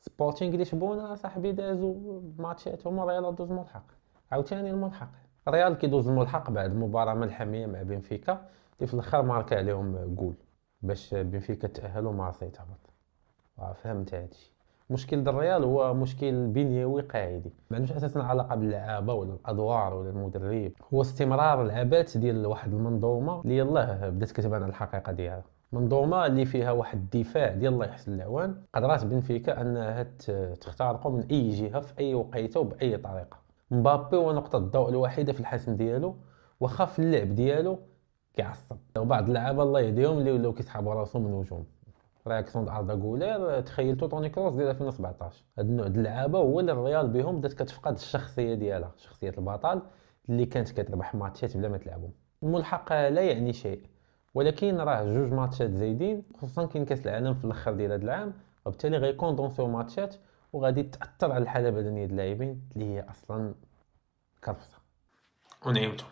سبورتينغ لشبونه صاحبي دازو ماتشاتهم والريال دوز ملحق. عاوتاني الملحق الريال كيدوز الملحق بعد مباراه ملحميه مع بنفيكا اللي في الاخر ماركا عليهم جول باش بنفيكا تاهلوا مارسيل تهبط. فهمت هادشي. مشكل الريال هو مشكل بنيوي قاعدي، ما عندوش اساسا علاقه باللعابه ولا الادوار ولا المدرب، هو استمرار العبث ديال واحد المنظومه اللي يلاه بدات كتبان على الحقيقه ديالها. منظومه اللي فيها واحد الدفاع ديال الله يحسن العوان، قدرات بنفيكا انها تخترقوا من اي جهه في اي وقيته وباي طريقه. مبابي هو نقطه الضوء الوحيده في الحسم ديالو، واخا في اللعب ديالو كيعصب. وبعض اللعابه الله يهديهم اللي ولاو كيسحبوا راسهم من نجوم. رياكسيون د اردا غولير تخيلتو توني كروس ديال 2017. هاد النوع د اللعابه هو اللي الريال بهم بدات كتفقد الشخصيه ديالها، شخصيه البطل اللي كانت كتربح ماتشات بلا ما تلعبهم. الملحق لا يعني شيء، ولكن راه جوج ماتشات زايدين، خصوصا كاين كاس العالم في الاخر ديال هذا العام، وبالتالي غيكوندونسيو ماتشات وغادي تاثر على الحاله البدنيه ديال اللاعبين اللي هي اصلا كرفصه. ونعيمتو